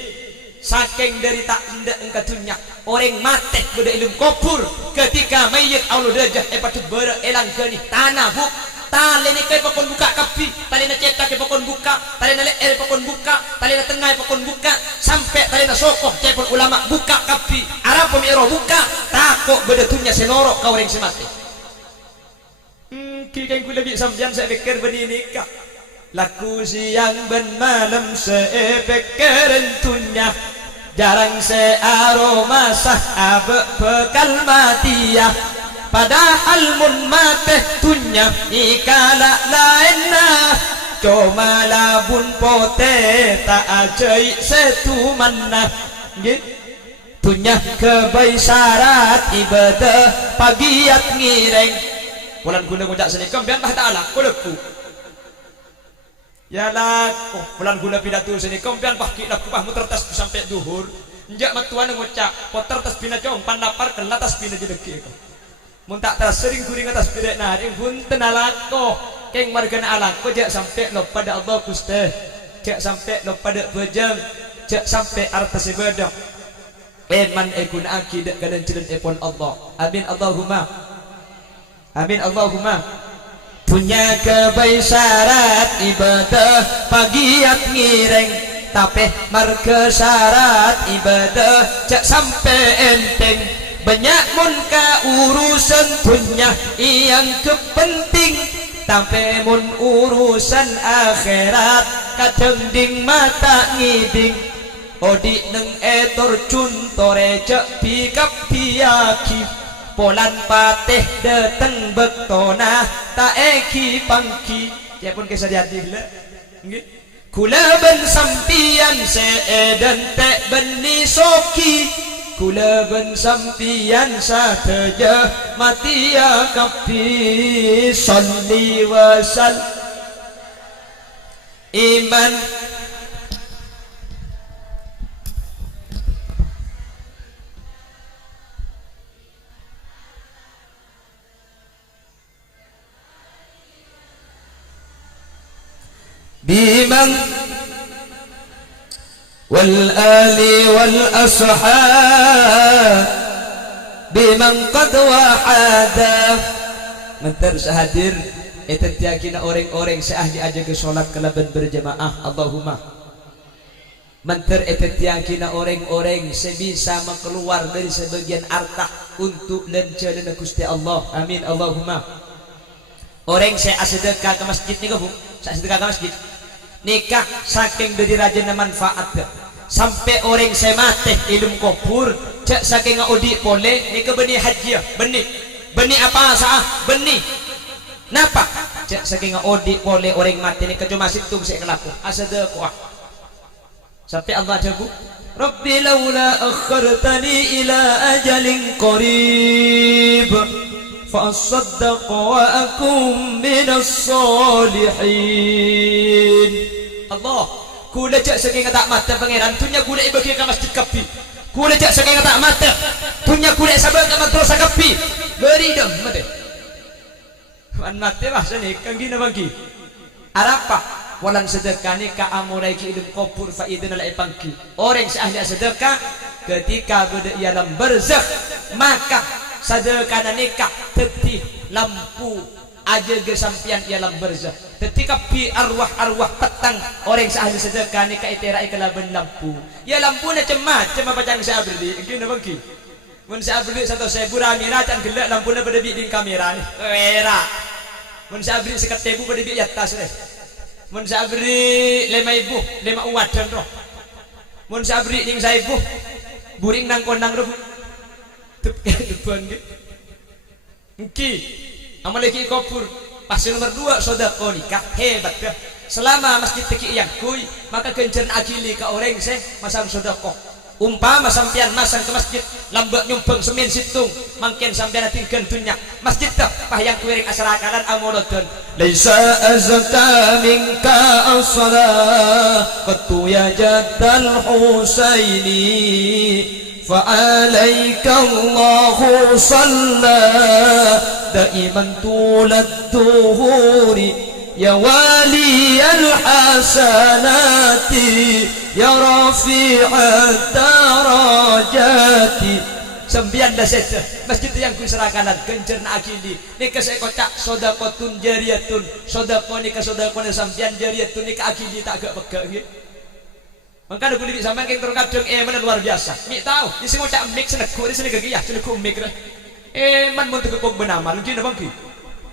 saking dari tak ndak engkatunya orang mati beda ilmu kubur ketika mayit Allah dajah patu bera elang geni tanah buk tali ni kai pakon buka kapi tali na cetak kai pakon buka tali na leer pakon buka tali na tengah pakon buka sampai tali na sokoh cepon ulama buka kapi arab pemiro buka takok beda tunya senorok kau orang semati kikeng kula bi samjan saya pikir beni nikah laku siang ben malam sepekeran tunya jarang searoma sahabe bekal matia padahal mun mate tunya ikala lainna cuma labun pote tak ajai setumanna nggih tunya kebai syarat ibadah pagiat ngireng bulan guna ngujak senikam biar bah ta'ala kuleku ya laku bulan guna pidato sini kompian pahki laku pah mutertas sampai duhur njak matuan ngucap poter tas pina jong pandapar ke latas pina jedeki ko mun tak tas sering guring atas pina nah ing punten alako keng margana alako jak sampai lo pada Allah Gusti cek sampai lo pada bejeng cek sampai arta sebedang eman ekun akidah kadan cilen epon Allah amin Allahumma amin Allahumma punya kebaisarat ibadah pagiat ngireng tapi marke syarat ibadah cek sampai enteng banyak mun ka urusan punya yang kepenting tapi mun urusan akhirat kadang ding mata ngiding odi neng etor cuntore cek pikap piyaki polan pateh dateng bektona ta eki pangki ya pun kisah diadil nggih kula ben sampian seedan tek beni soki kula ben sampian sateja mati ya kapi salli wa sal iman biman wal ali wal ashab biman qad wahada mentar sahadir eta tiakina orang-orang seahli aja ke salat kalaban berjamaah Allahumma mentar eta tiakina orang-orang sebisa keluar dari sebagian harta untuk lencelana Gusti Allah amin Allahumma orang saya sedekah ke masjid nih Bu saya sedekah ke masjid nikah saking dari rajana manfaat sampai orang saya mati ilmu kubur cek saking ngaudi boleh nikah benih haji benih apa sah benih napa cek saking ngaudi boleh orang mati nikah cuma situng saya kelaku asadaqah sampai Allah jago Rabbi laula akhartani ila ajalin qarib فأصدق وأكون من الصالحين Allah kula jak saking tak mata pangeran tunya kula ibagi ka masjid kapi kula jak saking tak mata tunya kula sabar ka madrasah kapi beri dong mate man mate bahasa ni kanggi na bangki arapa walan sedekah ni ka amurai ki ilmu kubur fa idna la ipangki orang seahli sedekah ketika berada dalam barzakh maka sedekah nikah tetih lampu aja gesampian ialah berzah ketika pi arwah-arwah petang orang seahli sedekah nikah iterai kelaban lampu ya lampu na macam apa cang saya beli gini bangki mun saya beli 1.000 ramira can gelak lampu na pada di kamera ni era mun saya beli sekat tebu pada di atas deh mun saya beli 5.000 5 wadan roh mun saya beli ning 1.000 buring nang kondang roh depan gitu engki amaliki kubur pasti nomor 2 sedekah nikah hebat ke selama masjid teki yang kui maka kencan akili ke orang se masang sedekah umpama sampean masang ke masjid lambak nyumbang semen situng mangken sampean tinggal dunya masjid tak pah yang kuiring asrakalan amolodon laisa azka minka as-salah qatu ya jaddal husaini فعليك الله صلى دائما طول الدهور يا والي الحسنات يا رفيع الدرجات sembian dah saja masjid yang kuserakalan kencerna akili nikah saya kocak sodakotun jariyatun sodakon nikah sodakon sampian jariyatun nikah akili tak agak pegak gitu maka ada kulit sampean keng terkadang mana luar biasa mi tahu di sini ngocak mik senego di sini gagiyah senego mik man mun tegepok benama lagi na bangki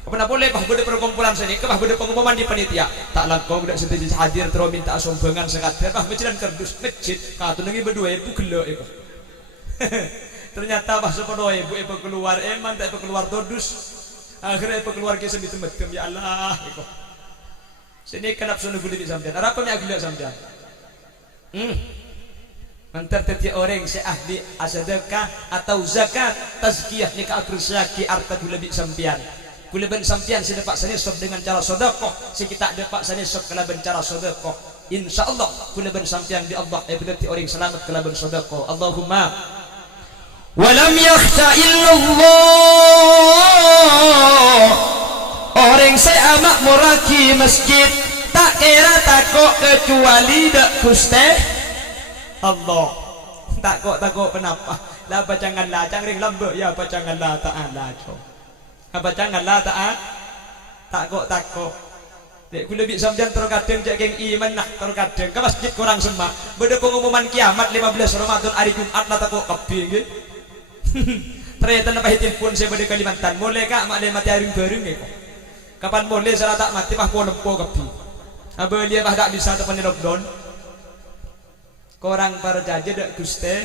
apa boleh bah bede perkumpulan sini ke bah bede pengumuman di panitia tak langkong dak sedaya hadir terus minta sumbangan sekadar bah mejiran kerdus masjid katunengi berdua ibu gelo ibu ternyata bah sepodo ibu keluar man tak keluar todus akhirnya keluar ke semi tembetem ya Allah ibu sini kenapa sono kulit sampean apa mi agila sampean Antar tetiap orang seahli asadakah atau zakat tazkiyah nikah akrusaki arta kula bi sampian kula ben sampian sedepak sani sob dengan cara sedekah sekita depak sani sob kalaban cara sedekah insyaallah kula ben sampian di Allah berarti orang selamat kalaban sedekah Allahumma walam yakhsha illallah orang saya amak muraki masjid tak tak kira takut kecuali dak Gusti Allah. Takut kenapa? Lah janganlah cangring lembek ya janganlah ta'ala co. Apa janganlah ta'ala takut. Dek kula lebih sampeyan terkadang jak geng iman nak terkadang ke masjid kurang semak. Beda pengumuman kiamat 15 Ramadan hari Jumat lah takut kabeh nggih. Ternyata napa telepon saya pada Kalimantan. Mulai kak mak mati hari bareng nggih kok. Kapan mulai salah tak mati pah polempo kabeh. Apa dia pah tak bisa tepan lockdown. Korang percaya dak Gusti.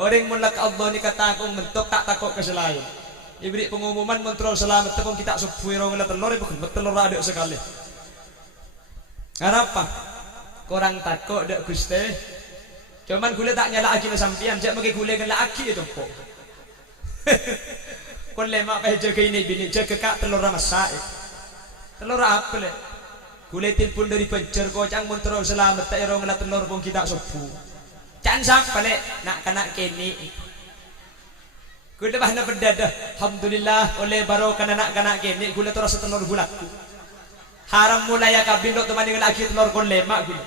Orang mulak Allah ni kata aku mentok tak takut ke selain. Ibri pengumuman mentro selamat tepung kita subuh rong telur ibu telur ada sekali. Kenapa? Korang takut dak Gusti. Cuman gula tak nyala lagi sampian, jak magi gula kan lagi itu pok. Kon lemak peh jaga ini bini jaga kak telur masak. Telur apa le? Gula telepon dari pencer kocang mentro selamat tak rong telur pun kita subuh. Can sampai le nak kena kini. Gula bahna berdadah. Alhamdulillah oleh barokah anak-anak kini gula terus telur bulaku. Haram mulai ya kabin dok teman dengan lagi telur kon lemak gula.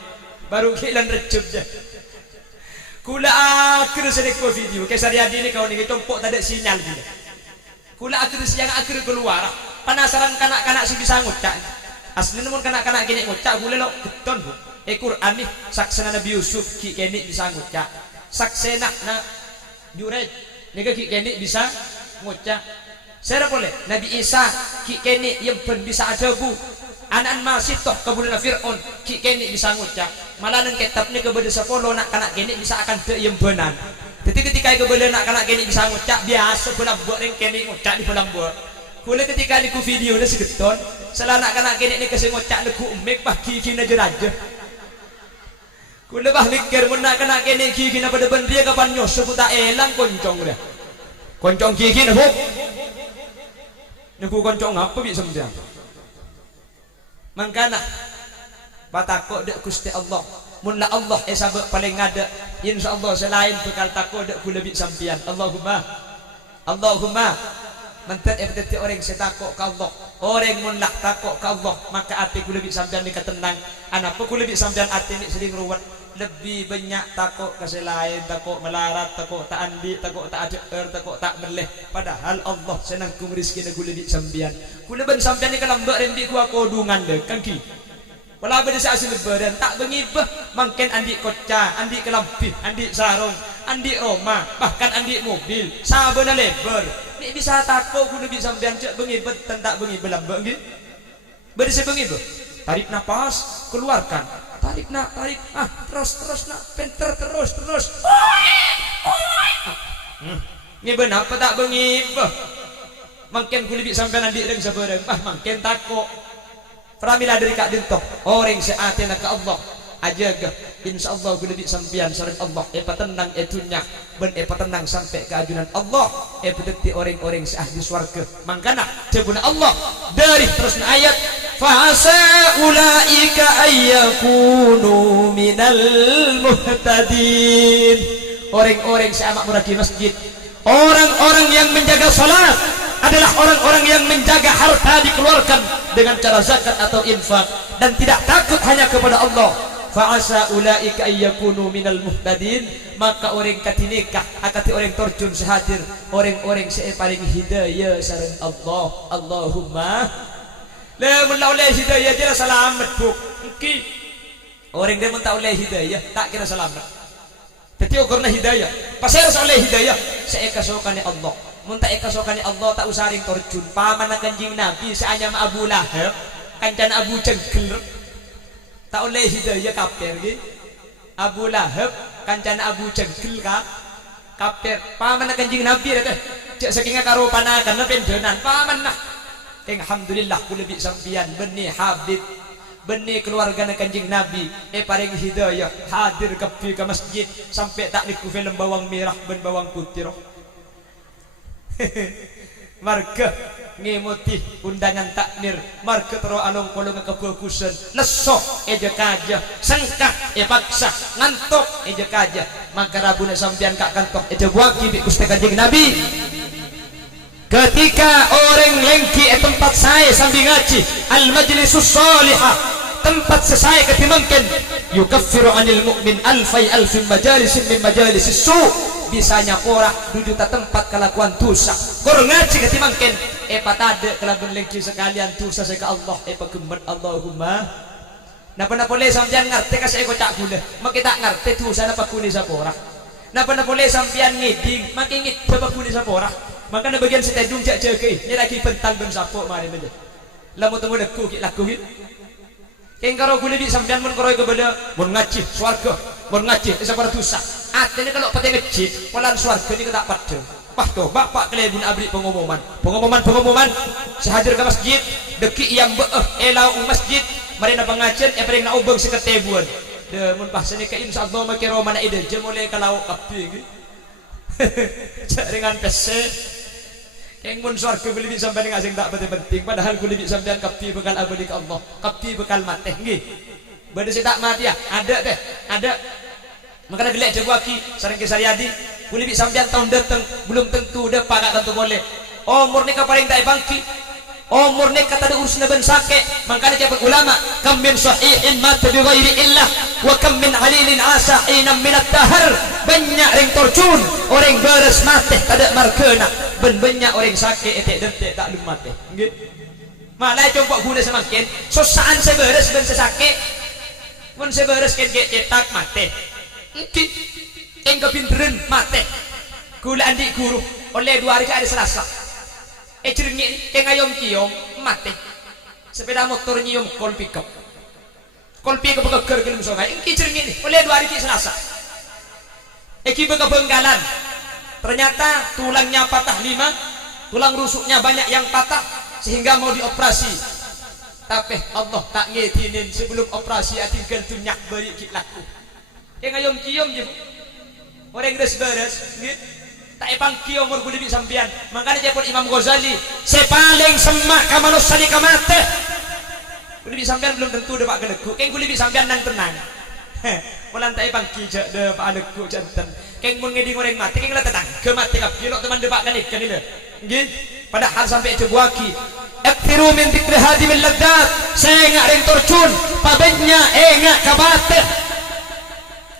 Baru kilan recep je. Kula akhir sedekah video ke Sariadi ni kau ni tompok tak ada sinyal gila. Kula akhir siang akhir keluar penasaran kanak-kanak si bisa ngucap asli namun kanak-kanak kini ngucap gula lo keton bu Quran ni saksena Nabi Yusuf ki kini bisa ngucap saksena na Jurej ni ki kini bisa ngucap saya boleh Nabi Isa ki kini yang pun bisa ada bu anak masih toh kebulan Fir'aun ki kini bisa ngucap malah nang kitab ni kepada sepuluh nak kanak kini bisa akan teiyembenan. Jadi ketika kepada nak kanak kini bisa ngucap biasa bulan buat yang kini ngucap di bulan buat. Kule ketika ni ku video ni segeton, setelah nak kanak kini ni kasih ngucap ni ku umek bah kiki na jeraja. Kule bah mikir mun nak kanak kini kiki na pada bendia kapan nyosok tak elang koncong dia. Koncong kiki na bu. Ni ku koncong apa bi semdia. Mangkana batakok dek Gusti Allah munlah Allah sabab paling ada insyaallah selain bekal takut dek ku lebih sampian Allahumma mentet epeteti orang setakok ke Allah orang munlah takok ke Allah maka hati ku lebih sampian ni ketenang anapa ku lebih sampian hati ni sering ruwet lebih banyak takut ke selain takut melarat takut tak andi takut tak ada takut tak meleh padahal Allah senang ku rezeki ku lebih sampian ku lebih sampian ni kalau mbak rendi ku aku dungan dek kan ki walau benda seasil lebaran tak mengibah mungkin andi koca, andi kelampih, andi sarung, andi Roma, bahkan andi mobil, sabana lebar. Ni bisa takut ku lebih sampean cek mengibah tak mengibah lambak nggih. Benda se mengibah. Tarik nafas, keluarkan. Tarik terus nak penter terus. Ni benar apa tak mengibah. Mungkin ku lebih sampean andi dengan sabarang, mungkin takut. Pramila dari kak dintok orang seatina ke Allah ajaga insyaallah ku lebih sampian sareng Allah tenang etunya ben tenang sampai ke ajunan Allah peteti orang-orang seahli swarga mangkana jebuna Allah dari terusnya ayat fa asa ulaika ayyakunu minal muhtadin orang-orang seamak muradi masjid orang-orang yang menjaga salat adalah orang-orang yang menjaga harta dikeluarkan dengan cara zakat atau infak dan tidak takut hanya kepada Allah. Fa'asa ulaika ayyakunu minal muhtadin maka orang katinikah akati orang terjun sehadir orang-orang saya paling hidayah sareng Allah. Allahumma la mun oleh hidayah jelas selamat buk. Ki orang dia mun tak oleh hidayah tak kira selamat. Tapi ukurna hidayah. Pasal oleh hidayah saya kasokane Allah. Munta ekasokani Allah tak usah ring terjun paman kanjing Nabi seanya Abu Lahab kancan Abu Jengkel tak oleh hidayah kafir nggih Abu Lahab kancan Abu Jengkel kafir paman kanjing Nabi teh cek saking karo panakan pendenan paman nah alhamdulillah ku lebih sampian benih Habib benih keluarga kanjing Nabi paring hidayah hadir ke masjid sampai tak niku film bawang merah ben bawang putih marga ngemuti undangan takmir marga tero along kolong kebagusan lesok eja kaja sengkak paksa ngantuk eja kaja maka rabuna sampean kak kantok eja waki bi Gusti Kanjeng Nabi ketika orang lengki tempat saya sambil ngaji al majlisus salihah tempat saya ketimangkan yukaffiru anil mu'min alfai alfin majalisin min majalisis su bisanya porah duduta tempat kelakuan dosa kor ngaji ketimangkan patade kelakuan lengki sekalian dosa saya ke Allah pagemet Allahumma napa boleh sampean ngerti kasih eko cak gula mak kita ngerti dosa napa kuni sa porah napa boleh sampean ngiding mak ingit coba kuni sa porah maka na bagian setedung jak jeke ni lagi pentang ben sapo mari meje lamun temu deku ki laku ki keng karo kuli bi sampean mun karo kepada mun ngaji swarga mun ngaji isa para dosa atene kalau pate ngaji polan swarga ni tak padhe wah to bapak kelebun abri pengumuman sehadir ke masjid deki yang elau masjid mari na pengajian paling na ubeng seketebuan de mun pasane ka insyaallah makiro mana ide je mulai kalau kapi jaringan PC yang mun swarga beli sampean ngasing tak penting padahal kulit sampean kapi bekal abadi ke Allah kapi bekal mati nggih bade saya tak mati ya ada makanya gelek jawaki sareng ke Saryadi kulit sampean tahun datang belum tentu depak gak tentu boleh umur nikah paling tak bangki umur nikah tak ada urusan ben sake makanya jabat ulama kam min sahihin mata bi ghairi illah wa kam min halilin asa hina min at-tahar banyak ring torcun orang beres mati kada markena ben banyak orang sakit etek detik tak lum mati nggih malah coba guna semakin susaan seberes ben sesakit mun seberes ken cetak mati iki eng kepinteran mati kula andi guru oleh 2 hari ke hari Selasa cerengit eng ayom kiom mati sepeda motor nyium kol pickup keger kelem sungai iki cerengit ni oleh 2 hari ke Selasa eki bekebenggalan ternyata tulangnya patah 5 tulang rusuknya banyak yang patah sehingga mau dioperasi tapi Allah tak ngedinin sebelum operasi tinggal tunyak beri laku yang ayom kiom je orang beres tak epang kiom umur kulit sampian makanya dia pun Imam Ghazali sepaling semak kamanusia di kamate kulit sampian belum tentu dapat gelegu yang kulit sampian dan tenang mulan tak epang kijak dapat gelegu jantan keng mun ngeding orang mati keng la tetang ke mati kap kilo teman debak kan ikan ile nggih padahal sampai jebuaki aktiru min dzikri hadimil laddat saya ngak ring torcun pabenya engak kabate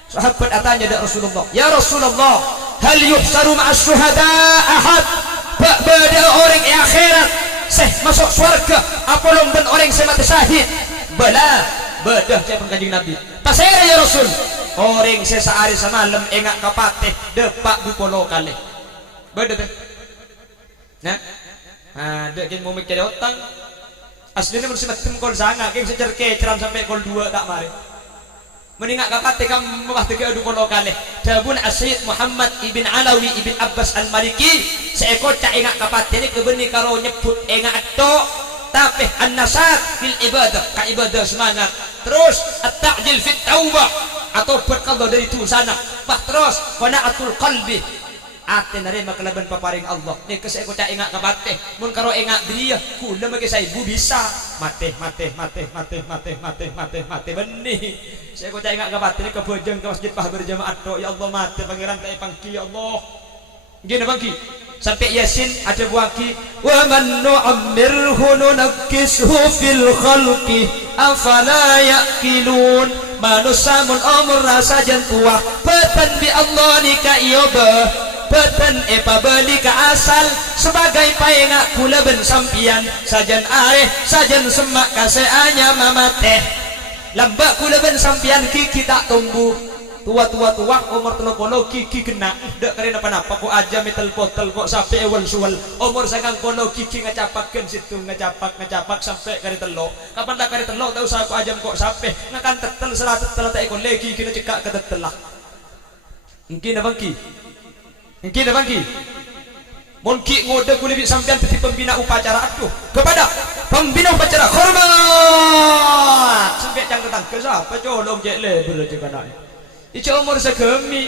sahabat atanya da Rasulullah ya Rasulullah hal yuhsaru ma'as syuhada ahad bada orang akhirat seh masuk surga apalong ben orang saya mati syahid bala bedah saya penganjing Nabi pasaya ya Rasul orang sesehari semalam engak kapateh depak 20 kali beda teh nah ada yang mau mikir otak aslinya mesti matem kol sanga yang sejar keceram sampai kol 2 tak mari meningak kapateh kamu waktu ke 20 kali jabun Asyid Muhammad ibn Alawi ibn Abbas al-Maliki seekor cak engak kapateh ini kebeni karo nyebut engak atok tapi an-nasat fil ibadah ka ibadah semangat terus at-ta'jil fit taubah atau berkala dari itu sana bah terus qanaatul qalbi ate narima kelaban paparing Allah ni kesek ko ta engak kabate mun karo engak dia kula make sa ibu bisa mate benih saya ko ta engak kabate ni kebojong ke masjid pah berjamaah tok ya Allah mate pangeran ta pangki ya Allah gini bangki sampai Yasin ada buaki wa man nu'ammirhu nunakkishu fil khalqi afala yaqilun manusia mun umur rasa jantua peten bi Allah nika iyoba peten beli ke asal sebagai paengak kula ben sampian sajan areh sajan semak kaseanya mama teh lambak kula ben sampian kiki tak tumbuh tua umur 30 kiki kena dak karena apa-apa kok aja metal botol kok sampai ewal suwal umur 90 kiki ngacapakeun situ ngacapak sampai kari telo kapan tak kari telo tahu saya kok ajam kok sampai ngakan tetel salah tetel tak ikon lagi kena cekak ke tetelah mungkin bangki mungkin ngode kulit sampean peti pembina upacara aduh kepada pembina upacara hormat sampai jangan datang ke siapa colong jek leber aja kana ijo umur segemi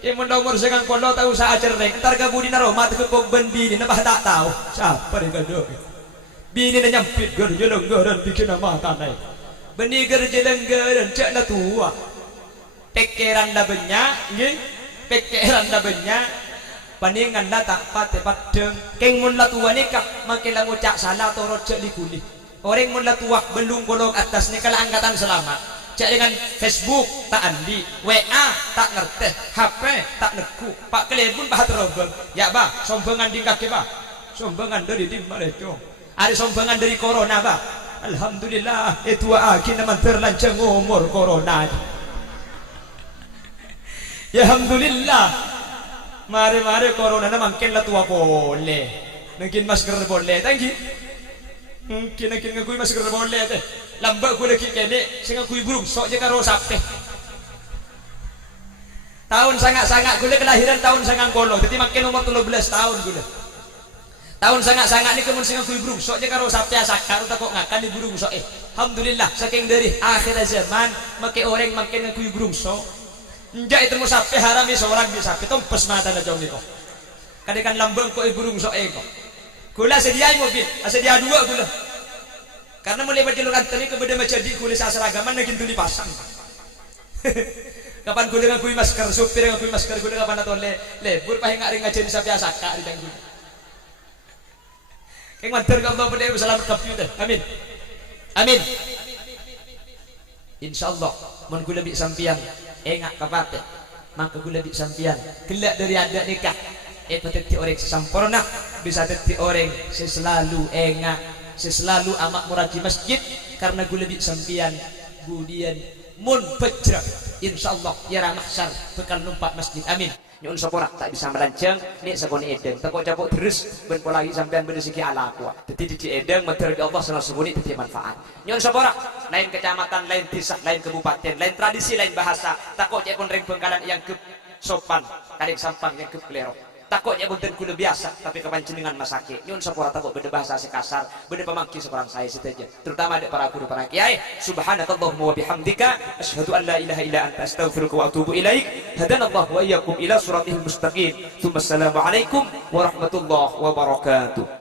ke mun umur segang kono tahu sa acereng entar gabudi na romat ke ben bini na bah tak tahu siapa ring kado bini na nyampit ger jelenggeran bikin nama tanai beni ger jelenggeran cek na tua pekeran da banyak nggih pekeran da banyak paningan la tak pate padeng keng mun la tua nikah makin la ngucak salah torot cek liguni orang mun la tua belum golong atas nikah la angkatan selamat cek dengan Facebook tak andi WA tak ngerti HP tak neku pak kelebun bah terobeng ya bah sombongan di kaki bah sombongan dari di Malaysia ada sombongan dari corona bah alhamdulillah itu akhirnya terlancang umur corona ya alhamdulillah mari corona na makin la tua boleh mungkin masker boleh tanggi mungkin ngakui masker boleh teh lambak gue lagi kene sing ngakui burung sok je karo sapte tahun sangat-sangat gue kelahiran tahun sangat kolo jadi makin umur 13 tahun gue tahun sangat-sangat ni kemun sing ngakui burung sok je karo sapte asak karo takok ngakan di burung sok alhamdulillah saking dari akhir zaman make orang makin ngakui burung sok enggak itu musafir harami seorang bisa petompes mata na jauh niko kadekan lambang kok burung sok kok gula sediai mobil sedia dua gula karena mulai berjalan tadi kemudian menjadi gula seragaman lagi tuli pasang kapan gula ngakui masker supir ngakui masker gula kapan atau lebur pahe ngari ngajen sapi asaka di tanggung keng manter ka Allah pada selamat kapyu teh amin amin insyaallah mun gula bi sampian engak kapate maka gula di sampian gelak dari ada nikah peteti orang sempurna bisa teti orang selalu engak selalu amak murad di masjid karena gula di sampian kemudian mun pejrak insyaallah ya mahsyar bekal numpak masjid amin nyun saporak tak bisa merancang ni sakoni edeng takok capuk terus ben pola lagi sampean ben siki ala aku dadi di edeng meter Allah senang sembunyi dadi manfaat nyun saporak lain kecamatan lain desa lain kabupaten lain tradisi lain bahasa takok cek pun ring Bengkalan yang ke sopan tarik sampang yang ke klero takok cek pun kula biasa tapi kepanjenengan masake nyun saporak takok beda bahasa sekasar beda pemangki seorang saya saja terutama ada para guru para kiai subhanakallahumma wa bihamdika asyhadu an la ilaha illa anta astaghfiruka wa atubu ilaik hadanallahu wa iyyakum ila siratal mustaqim. Assalamualaikum warahmatullahi wabarakatuh.